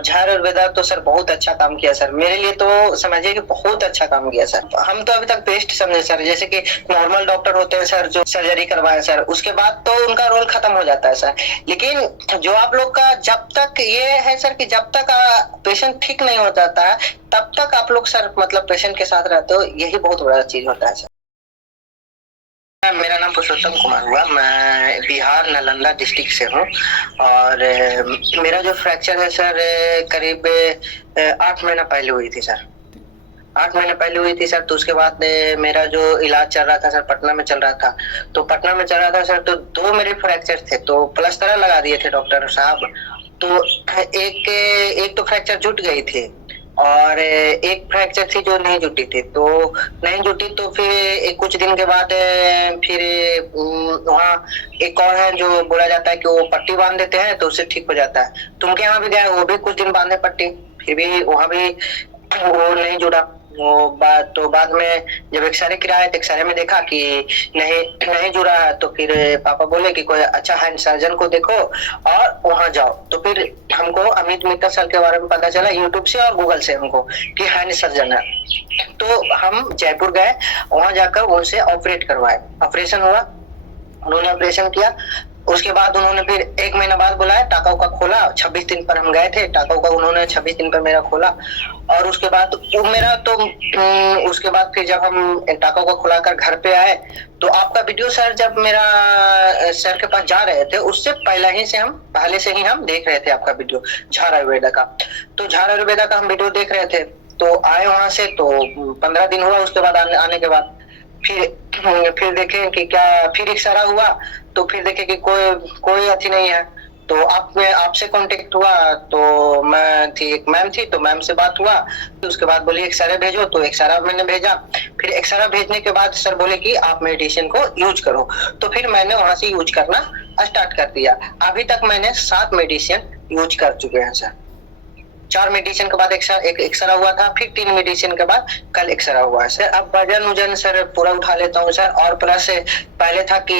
झार और वेदा तो सर बहुत अच्छा काम किया सर, मेरे लिए तो समझिए कि बहुत अच्छा काम किया सर। हम तो अभी तक बेस्ट समझे सर, जैसे कि नॉर्मल डॉक्टर होते हैं सर जो सर्जरी करवाए सर, उसके बाद तो उनका रोल खत्म हो जाता है सर। लेकिन जो आप लोग का जब तक ये है सर कि जब तक पेशेंट ठीक नहीं हो जाता है तब तक आप लोग सर मतलब पेशेंट के साथ रहते हो, यही बहुत बड़ा चीज होता है सर। मेरा नाम पुरुषोत्तम कुमार हुआ, मैं बिहार नालंदा डिस्ट्रिक्ट से हूँ। और मेरा जो फ्रैक्चर है सर करीब 8 महीना पहले हुई थी सर। 8 महीने पहले हुई थी सर। तो उसके बाद मेरा जो इलाज चल रहा था सर पटना में चल रहा था। तो पटना में चल रहा था सर, तो 2 मेरे फ्रैक्चर थे, तो प्लास्टर लगा दिए थे डॉक्टर साहब। तो एक तो फ्रैक्चर जुट गई थी और एक फ्रैक्चर थी जो नहीं जुटी थी। तो नहीं जुटी तो फिर कुछ दिन के बाद फिर वहाँ एक और है जो बोला जाता है कि वो पट्टी बांध देते हैं तो उससे ठीक हो जाता है। तो उनके यहाँ भी गए, वो भी कुछ दिन बांधे पट्टी, फिर भी वहाँ भी वो नहीं जुड़ा। वो बाद में जब एक्सरे कराए तो एक्सरे में देखा कि नहीं नहीं जुड़ा है। तो फिर पापा बोले कि कोई अच्छा हैंड सर्जन को देखो और वहां जाओ। तो फिर हमको अमित मित्तल सर के बारे में पता चला यूट्यूब से और गूगल से हमको कि हैंड सर्जन है। तो हम जयपुर गए, वहां जाकर उनसे ऑपरेट करवाए, ऑपरेशन हुआ, उन्होंने ऑपरेशन किया। उसके बाद उन्होंने फिर 1 महीना बाद बुलाया, टाका उका खोला। 26 दिन पर हम गए थे, टाका उका उन्होंने 26 दिन पर मेरा खोला। और उसके बाद वो मेरा तो उसके बाद फिर जब हम टाका उका खुलाकर घर पे आए तो आपका वीडियो सर जब मेरा सर के पास जा रहे थे उससे पहले से ही हम देख रहे थे आपका वीडियो झार आयुर्वेदा का। तो झार आयुर्वेदा का हम वीडियो देख रहे थे। तो आए वहां से तो 15 दिन हुआ। उसके बाद आने के बाद फिर देखे कि क्या, फिर एक्सरा हुआ तो फिर देखे कि कोई अथी नहीं है। तो आपसे कांटेक्ट हुआ तो मैं थी, एक मैम थी, तो मैम से बात हुआ। उसके बाद बोली एक्सरे भेजो, तो एक्सरा मैंने भेजा। फिर एक्सरा भेजने के बाद सर बोले कि आप मेडिसिन को यूज करो। तो फिर मैंने वहां से यूज करना स्टार्ट कर दिया। अभी तक मैंने 7 मेडिसिन यूज कर चुके हैं सर। 4 मेडिसिन के बाद एक एक्सरा हुआ था, फिर 3 मेडिसिन के बाद कल एक्सरा हुआ है सर। अब वजन सर पूरा उठा लेता हूँ सर। और प्लस पहले था कि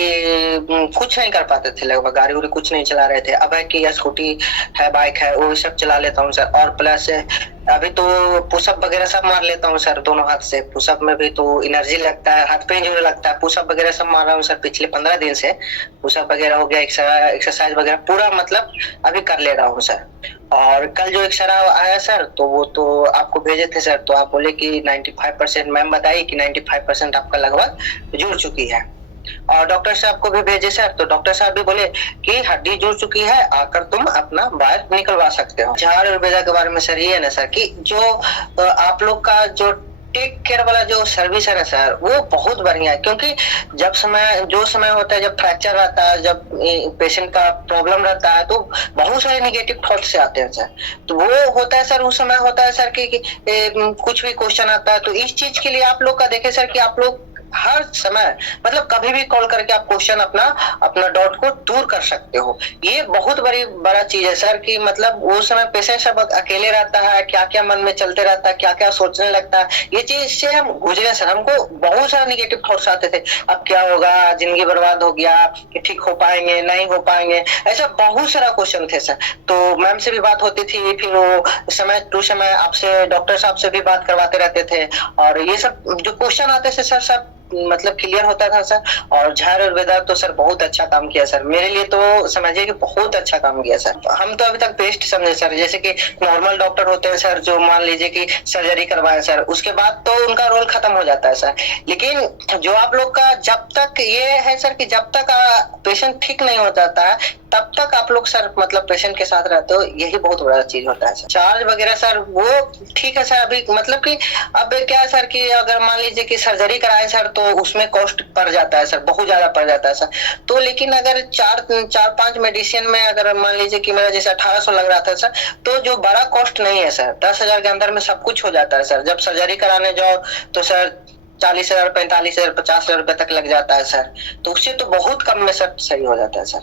कुछ नहीं कर पाते थे, लगभग गाड़ी उड़ी कुछ नहीं चला रहे थे। अब है कि स्कूटी है, बाइक है, वो सब चला लेता हूँ सर। और प्लस अभी तो पुशअप वगैरह सब मार लेता हूँ सर दोनों हाथ से। पुशअप में भी तो एनर्जी लगता है, हाथ पे जोर लगता है। पुशअप वगैरह सब मार रहा हूँ सर पिछले 15 दिन से। पुशअप वगैरह हो गया, एक्सरसाइज वगैरह पूरा मतलब अभी कर ले रहा हूँ सर। और कल जो एक्सरा आया सर तो वो तो आपको भेजे थे सर, तो आप बोले कि 95%, मैम बताई कि 95% आपका लगभग जुड़ चुकी है। और डॉक्टर साहब को भी भेजे सर, तो डॉक्टर साहब भी बोले कि हड्डी जुड़ चुकी है, आकर तुम अपना बाहर निकलवा सकते हो। झार आयुर्वेदा के बारे में सर ये है ना सर कि जो आप लोग का जो टेक केयर वाला जो सर्विस है ना सर वो बहुत बढ़िया है। क्योंकि जो समय होता है, जब फ्रैक्चर रहता है, जब पेशेंट का प्रॉब्लम रहता है, तो बहुत सारे नेगेटिव थॉट से आते हैं सर। तो वो होता है सर, उस समय होता है सर कि कुछ भी क्वेश्चन आता है। तो इस चीज के लिए आप लोग का देखे सर कि आप लोग हर समय मतलब कभी भी कॉल करके आप क्वेश्चन अपना डाउट को दूर कर सकते हो। ये बहुत बड़ा चीज है सर कि मतलब वो समय पेशेंट सब अकेले रहता है, क्या क्या मन में चलते रहता है, क्या क्या सोचने लगता है। ये चीज से हम गुजरे सर। हमको बहुत सारे नेगेटिव थॉट्स आते थे, अब क्या होगा, जिंदगी बर्बाद हो गया, कि ठीक हो पाएंगे नहीं हो पाएंगे, ऐसा बहुत सारा क्वेश्चन थे सर। तो मैम से भी बात होती थी, फिर वो समय टू समय आपसे डॉक्टर साहब से भी बात करवाते रहते थे। और ये सब जो क्वेश्चन आते थे सर सब मतलब क्लियर होता था सर। और झार आयुर्वेदा तो सर बहुत अच्छा काम किया सर, मेरे लिए तो समझिए कि बहुत अच्छा काम किया सर। हम तो अभी तक बेस्ट समझे सर, जैसे कि नॉर्मल डॉक्टर होते हैं सर जो मान लीजिए कि सर्जरी करवाए सर, उसके बाद तो उनका रोल खत्म हो जाता है सर। लेकिन जो आप लोग का जब तक ये है सर कि जब तक पेशेंट ठीक नहीं हो जाता है तब तक आप लोग सर मतलब पेशेंट के साथ रहते हो, यही बहुत बड़ा चीज होता है सर। चार्ज वगैरह सर वो ठीक है सर। अभी मतलब कि अब क्या है सर कि अगर मान लीजिए कि सर्जरी कराए सर तो उसमें कॉस्ट पड़ जाता है सर, बहुत ज्यादा पड़ जाता है सर। तो लेकिन अगर 4-5 मेडिसिन में अगर मान लीजिए कि मेरा जैसे 1800 लग रहा था सर, तो जो बड़ा कॉस्ट नहीं है सर, 10,000 के अंदर में सब कुछ हो जाता है सर। जब सर्जरी कराने जाओ तो सर 40,000, 45,000, 50,000 रुपए तक लग जाता है सर। तो उससे तो बहुत कम में सर सही हो जाता है सर।